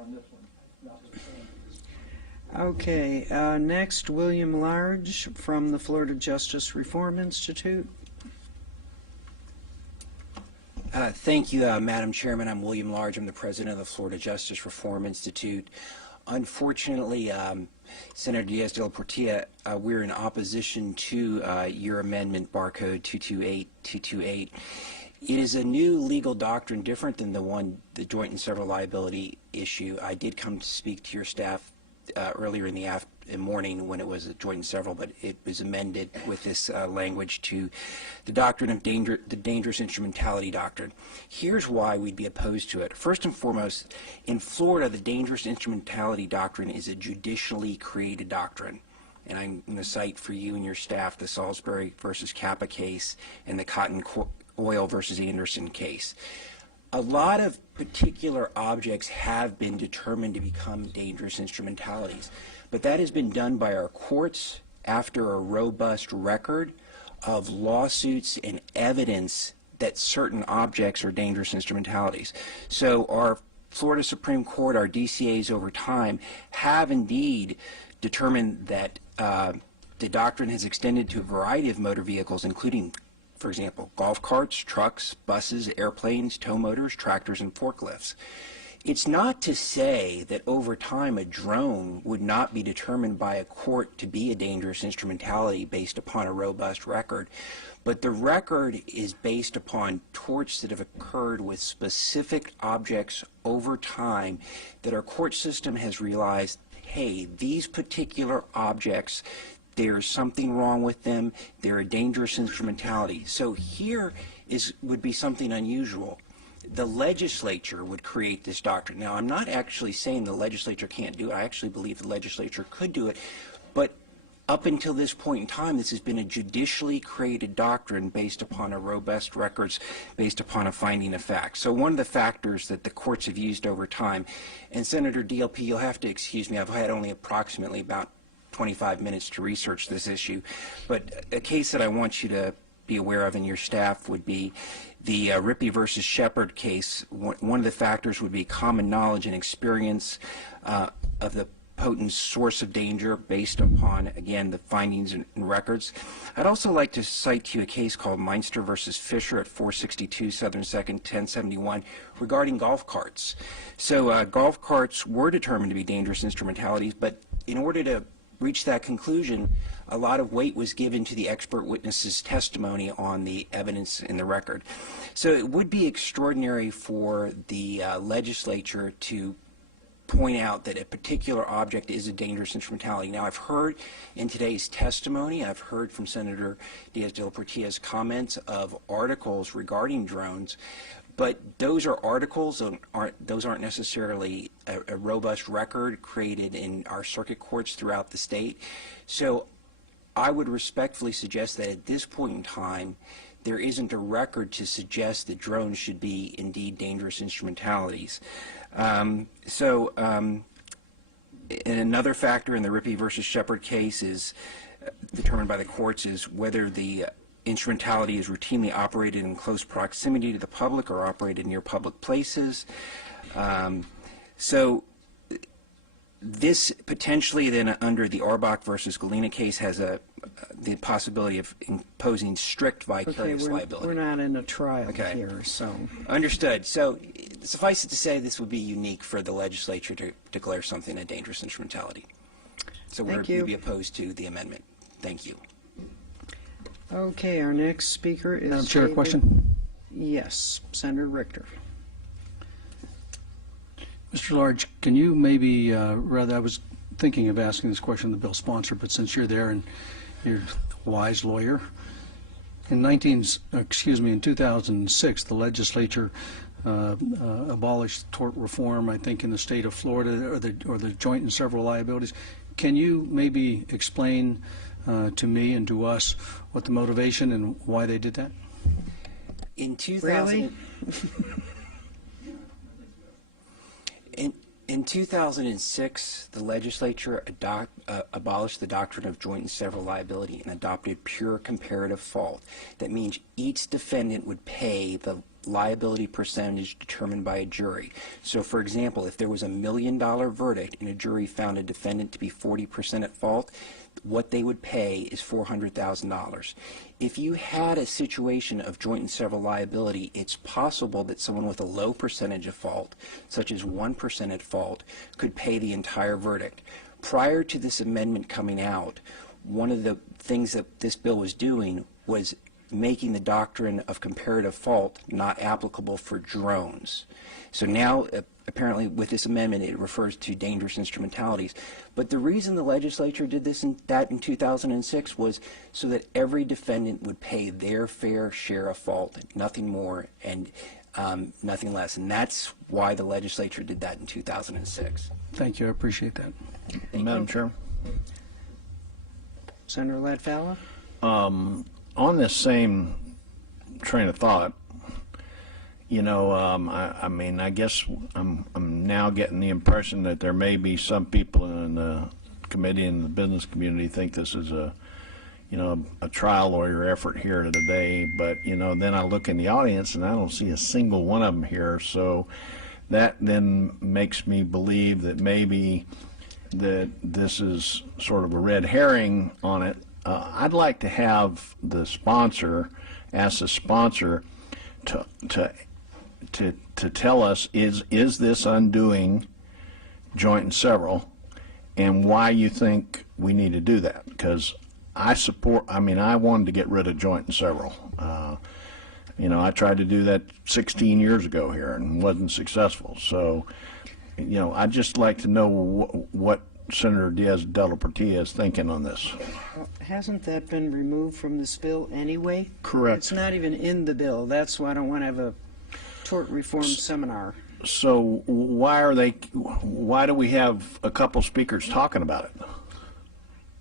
on this one, notwithstanding. Okay, next, William Large from the Florida Justice Reform Institute. Thank you, Madam Chairman. I'm William Large. I'm the president of the Florida Justice Reform Institute. Unfortunately, Senator Diaz de la Portilla, we're in opposition to your amendment, barcode 228228. It is a new legal doctrine different than the joint and several liability issue. I did come to speak to your staff earlier in the morning when it was a joint and several, but it was amended with this language to the doctrine of the dangerous instrumentality doctrine. Here's why we'd be opposed to it. First and foremost, in Florida, the dangerous instrumentality doctrine is a judicially created doctrine. And I'm going to cite for you and your staff the Salisbury versus Kappa case and the Cotton Oil versus Anderson case. A lot of particular objects have been determined to become dangerous instrumentalities, but that has been done by our courts after a robust record of lawsuits and evidence that certain objects are dangerous instrumentalities. So our Florida Supreme Court, our DCAs over time, have indeed determined that the doctrine has extended to a variety of motor vehicles, including, for example, golf carts, trucks, buses, airplanes, tow motors, tractors, and forklifts. It's not to say that over time a drone would not be determined by a court to be a dangerous instrumentality based upon a robust record, but the record is based upon torts that have occurred with specific objects over time that our court system has realized, hey, these particular objects, there's something wrong with them, they're a dangerous instrumentality. So here would be something unusual. The legislature would create this doctrine. Now, I'm not actually saying the legislature can't do it. I actually believe the legislature could do it. But up until this point in time, this has been a judicially created doctrine based upon a robust records, based upon a finding of facts. So one of the factors that the courts have used over time, and Senator DLP, you'll have to excuse me, I've had only approximately about 25 minutes to research this issue, but a case that I want you to be aware of and your staff would be the Rippey versus Shepard case. One of the factors would be common knowledge and experience of the potent source of danger based upon, again, the findings and records. I'd also like to cite to you a case called Meinster versus Fisher at 462 Southern 2nd 1071 regarding golf carts. So golf carts were determined to be dangerous instrumentalities, but in order to reach that conclusion, a lot of weight was given to the expert witness's testimony on the evidence in the record. So it would be extraordinary for the legislature to point out that a particular object is a dangerous instrumentality. Now, I've heard in today's testimony, I've heard from Senator Diaz de la Portilla's comments of articles regarding drones, but those are articles, those aren't necessarily a robust record created in our circuit courts throughout the state. So I would respectfully suggest that at this point in time, there isn't a record to suggest that drones should be indeed dangerous instrumentalities. And another factor in the Rippey versus Shepard case is determined by the courts is whether the instrumentality is routinely operated in close proximity to the public or operated near public places. So this potentially then under the Arbach versus Galena case has the possibility of imposing strict vicarious liability. We're not in a trial Okay. here, so. Understood. So suffice it to say this would be unique for the legislature to declare something a dangerous instrumentality. So we'd be opposed to the amendment. Thank you. Okay, our next speaker is Madam Chair, a question? Yes, Senator Richter. Mr. Large, can you maybe, rather, I was thinking of asking this question to the bill sponsor, but since you're there and you're a wise lawyer, in 2006, the legislature abolished tort reform, I think, in the state of Florida, or the joint and several liabilities. Can you maybe explain to me and to us what the motivation and why they did that? In 2000, Really? in 2006, the legislature abolished the doctrine of joint and several liability and adopted pure comparative fault. That means each defendant would pay the liability percentage determined by a jury. So, for example, if there was $1 million verdict and a jury found a defendant to be 40% at fault, what they would pay is $400,000. If you had a situation of joint and several liability, it's possible that someone with a low percentage of fault, such as 1% at fault, could pay the entire verdict. Prior to this amendment coming out, one of the things that this bill was doing was making the doctrine of comparative fault not applicable for drones. So now, apparently, with this amendment, it refers to dangerous instrumentalities. But the reason the legislature did that in 2006 was so that every defendant would pay their fair share of fault, nothing more and nothing less. And that's why the legislature did that in 2006. Thank you. I appreciate that. Madam Chair, Senator Latvala? on this same train of thought, you know, I mean, I guess I'm now getting the impression that there may be some people in the committee and the business community think this is a, you know, a trial lawyer effort here today. But, you know, then I look in the audience and I don't see a single one of them here. So that then makes me believe that maybe that this is sort of a red herring on it. I'd like to have the sponsor, ask the sponsor to tell us, is this undoing joint and several, and why you think we need to do that? Because I wanted to get rid of joint and several. You know, I tried to do that 16 years ago here and wasn't successful. So, you know, I'd just like to know what Senator Diaz de la Portilla is thinking on this. Well, hasn't that been removed from this bill anyway? Correct. It's not even in the bill. That's why I don't want to have a tort reform seminar. So why do we have a couple speakers talking about it?